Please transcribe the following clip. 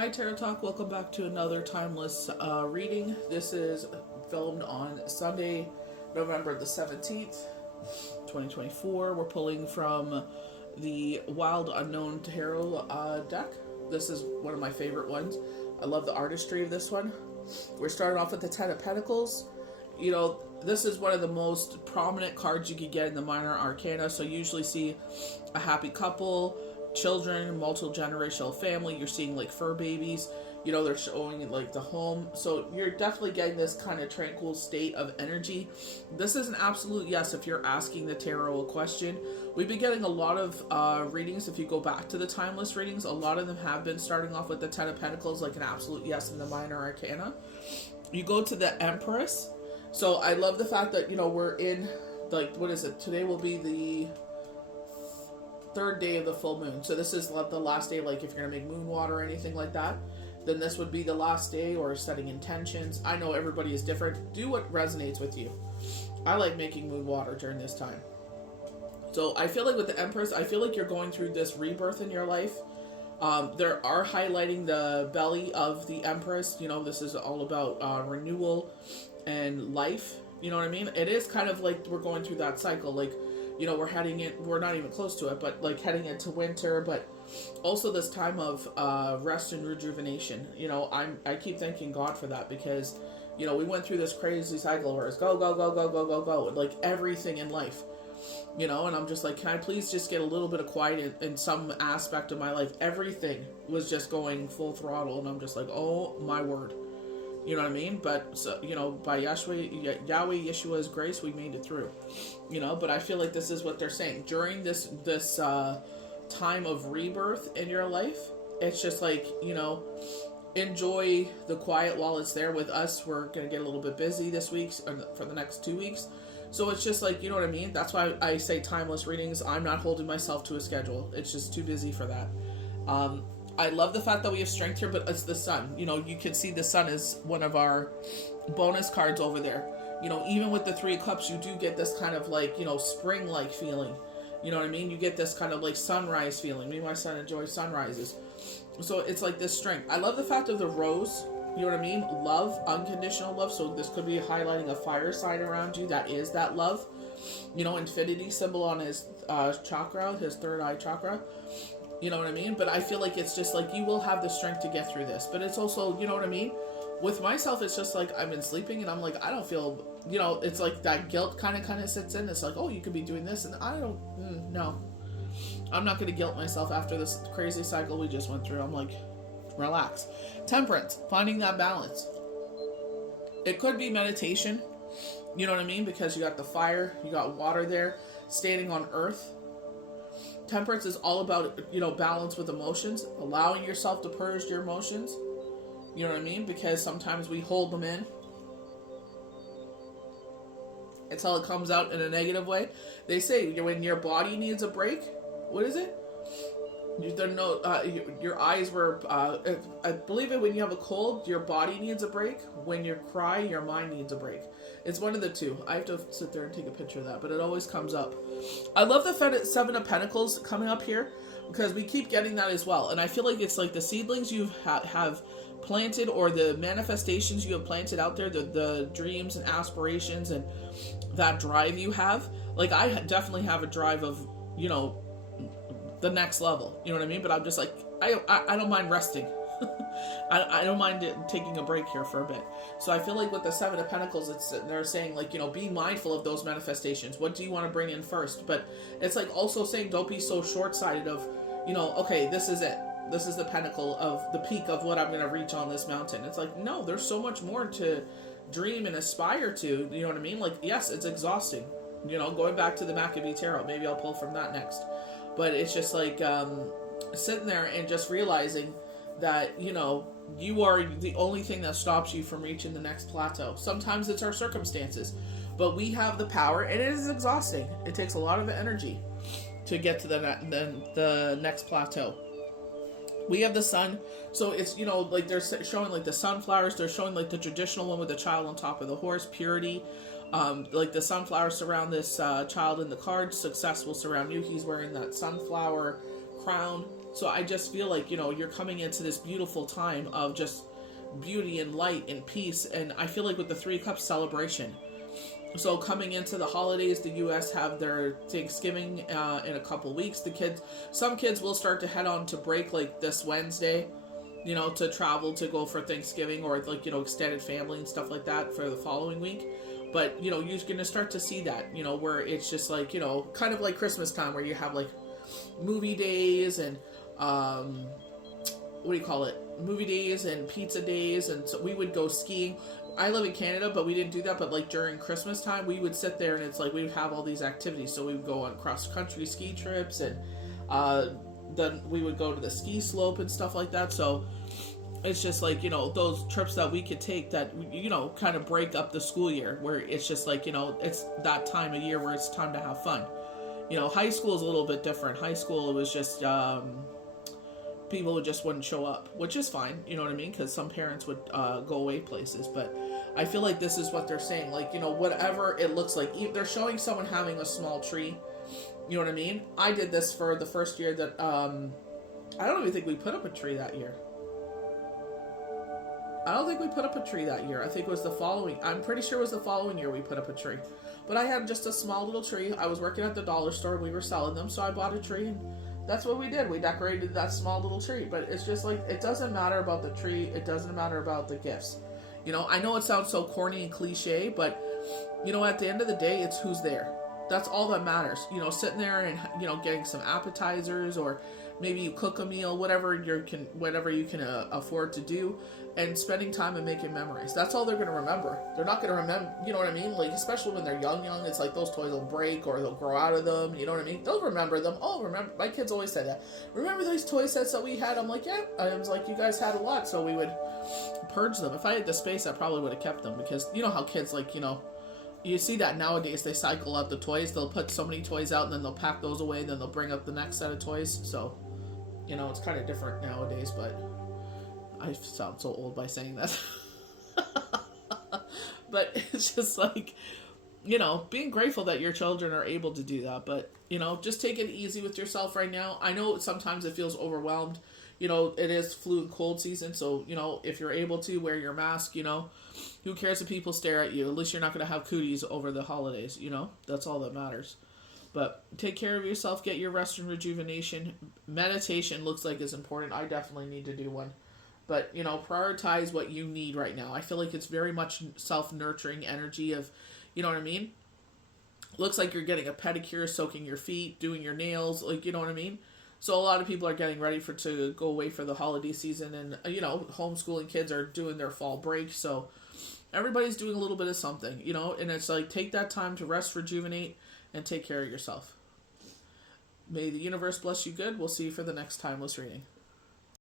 Hi Tarot Talk, welcome back to another timeless reading. This is filmed on Sunday, November the 17th, 2024. We're pulling from the Wild Unknown Tarot deck. This is one of my favorite ones. I love the artistry of this one. We're starting off with the Ten of Pentacles. You know, this is one of the most prominent cards you could get in the Minor Arcana. So you usually see a happy couple, children, multi-generational family. You're seeing like fur babies, you know, they're showing like the home. So you're definitely getting this kind of tranquil state of energy. This is an absolute yes if you're asking the tarot a question. We've been getting a lot of readings. If you go back to the timeless readings, a lot of them have been starting off with the Ten of Pentacles, like an absolute yes in the Minor Arcana. You go to the Empress. So I love the fact that, you know, we're in, like, what is it? Today will be the third day of the full moon. So this is the last day, like if you're going to make moon water or anything like that, then this would be the last day, or setting intentions. I know everybody is different. Do what resonates with you. I like making moon water during this time. So I feel like with the Empress, I feel like you're going through this rebirth in your life. There are highlighting the belly of the Empress. You know, this is all about renewal and life. You know what I mean? It is kind of like we're going through that cycle. Like, you know, we're not even close to it, but like heading into winter, but also this time of rest and rejuvenation. You know, I keep thanking God for that, because, you know, we went through this crazy cycle where it's go, go, go, go, go, go, go, like everything in life. You know, and I'm just like, can I please just get a little bit of quiet in some aspect of my life? Everything was just going full throttle, and I'm just like, oh my word. You know what I mean? But, so, you know, by Yahweh Yeshua's grace, we made it through. You know, but I feel like this is what they're saying. During this time of rebirth in your life, it's just like, you know, enjoy the quiet while it's there. With us, we're going to get a little bit busy this week, or for the next 2 weeks. So it's just like, you know what I mean? That's why I say timeless readings. I'm not holding myself to a schedule. It's just too busy for that. I love the fact that we have strength here, but it's the sun. You know, you can see the sun is one of our bonus cards over there. You know, even with the Three of Cups, you do get this kind of like, you know, spring-like feeling. You know what I mean? You get this kind of like sunrise feeling. Me and my son enjoy sunrises. So it's like this strength. I love the fact of the rose. You know what I mean? Love, unconditional love. So this could be highlighting a fire sign around you that is that love. You know, infinity symbol on his chakra, his third eye chakra. You know what I mean? But I feel like it's just like you will have the strength to get through this. But it's also, you know what I mean? With myself, it's just like I've been sleeping and I'm like, I don't feel, you know, it's like that guilt kind of sits in. It's like, oh, you could be doing this. And I don't, no. I'm not going to guilt myself after this crazy cycle we just went through. I'm like, relax. Temperance, finding that balance. It could be meditation. You know what I mean? Because you got the fire, you got water there, standing on earth. Temperance is all about, you know, balance with emotions, allowing yourself to purge your emotions. You know what I mean? Because sometimes we hold them in until it comes out in a negative way. They say when your body needs a break, what is it? Your eyes were, I believe it, when you have a cold, your body needs a break. When you cry, your mind needs a break. It's one of the two. I have to sit there and take a picture of that, but it always comes up. I love the Seven of Pentacles coming up here, because we keep getting that as well. And I feel like it's like the seedlings you have planted, or the manifestations you have planted out there, the dreams and aspirations and that drive you have. Like, I definitely have a drive of, you know, the next level, you know what I mean? But I'm just like, I don't mind resting. I don't mind taking a break here for a bit. So I feel like with the Seven of Pentacles, they're saying like, you know, be mindful of those manifestations. What do you want to bring in first? But it's like also saying, don't be so short-sighted of, you know, okay, this is it. This is the pinnacle of the peak of what I'm going to reach on this mountain. It's like, no, there's so much more to dream and aspire to. You know what I mean? Like, yes, it's exhausting. You know, going back to the Maccabee Tarot, maybe I'll pull from that next. But it's just like sitting there and just realizing that, you know, you are the only thing that stops you from reaching the next plateau. Sometimes it's our circumstances, but we have the power, and it is exhausting. It takes a lot of energy to get to the next plateau. We have the sun, so it's, you know, like they're showing like the sunflowers. They're showing like the traditional one with the child on top of the horse, purity. Like the sunflowers surround this child in the card. Success will surround you. He's wearing that sunflower crown. So I just feel like, you're coming into this beautiful time of just beauty and light and peace. And I feel like with the Three Cups celebration, so coming into the holidays, the U.S. have their Thanksgiving in a couple weeks. Some kids will start to head on to break like this Wednesday, to travel to go for Thanksgiving, or like, extended family and stuff like that for the following week. But, you're going to start to see that, where it's just like, kind of like Christmas time, where you have like movie days and, movie days and pizza days. And so we would go skiing. I live in Canada, but we didn't do that. But like during Christmas time, we would sit there and it's like we would have all these activities. So we would go on cross-country ski trips, and then we would go to the ski slope and stuff like that. So it's just like, those trips that we could take that, kind of break up the school year, where it's just like, it's that time of year where it's time to have fun. High school is a little bit different. High school, it was just, people just wouldn't show up, which is fine, you know what I mean? Because some parents would go away places, but I feel like this is what they're saying. Like, whatever it looks like, they're showing someone having a small tree, you know what I mean? I did this for the first year that, I don't even think we put up a tree that year. I think it was I'm pretty sure it was the following year we put up a tree. But I had just a small little tree. I was working at the dollar store, we were selling them, so I bought a tree, and that's what we did. We decorated that small little tree. But it's just like, it doesn't matter about the tree, it doesn't matter about the gifts. I know it sounds so corny and cliche, but, at the end of the day, it's who's there. That's all that matters. Sitting there and, getting some appetizers, or maybe you cook a meal, whatever you can afford to do, and spending time and making memories. That's all they're going to remember. They're not going to remember, you know what I mean? Like, especially when they're young, it's like those toys will break or they'll grow out of them, you know what I mean? They'll remember them. Oh, remember, my kids always said that. Remember those toy sets that we had? I'm like, yeah. I was like, you guys had a lot, so we would purge them. If I had the space, I probably would have kept them, because you know how kids, like, you see that nowadays, they cycle out the toys. They'll put so many toys out, and then they'll pack those away, then they'll bring up the next set of toys. So, it's kind of different nowadays, but I sound so old by saying that. But it's just like, being grateful that your children are able to do that. But, just take it easy with yourself right now. I know sometimes it feels overwhelmed. It is flu and cold season. So, if you're able to wear your mask, who cares if people stare at you? At least you're not going to have cooties over the holidays, That's all that matters. But take care of yourself, get your rest and rejuvenation. Meditation looks like is important. I definitely need to do one. But, prioritize what you need right now. I feel like it's very much self-nurturing energy of, you know what I mean? Looks like you're getting a pedicure, soaking your feet, doing your nails, like, you know what I mean? So a lot of people are getting ready to go away for the holiday season, and, homeschooling kids are doing their fall break. So everybody's doing a little bit of something, and it's like, take that time to rest, rejuvenate, and take care of yourself. May the universe bless you good. We'll see you for the next Timeless reading.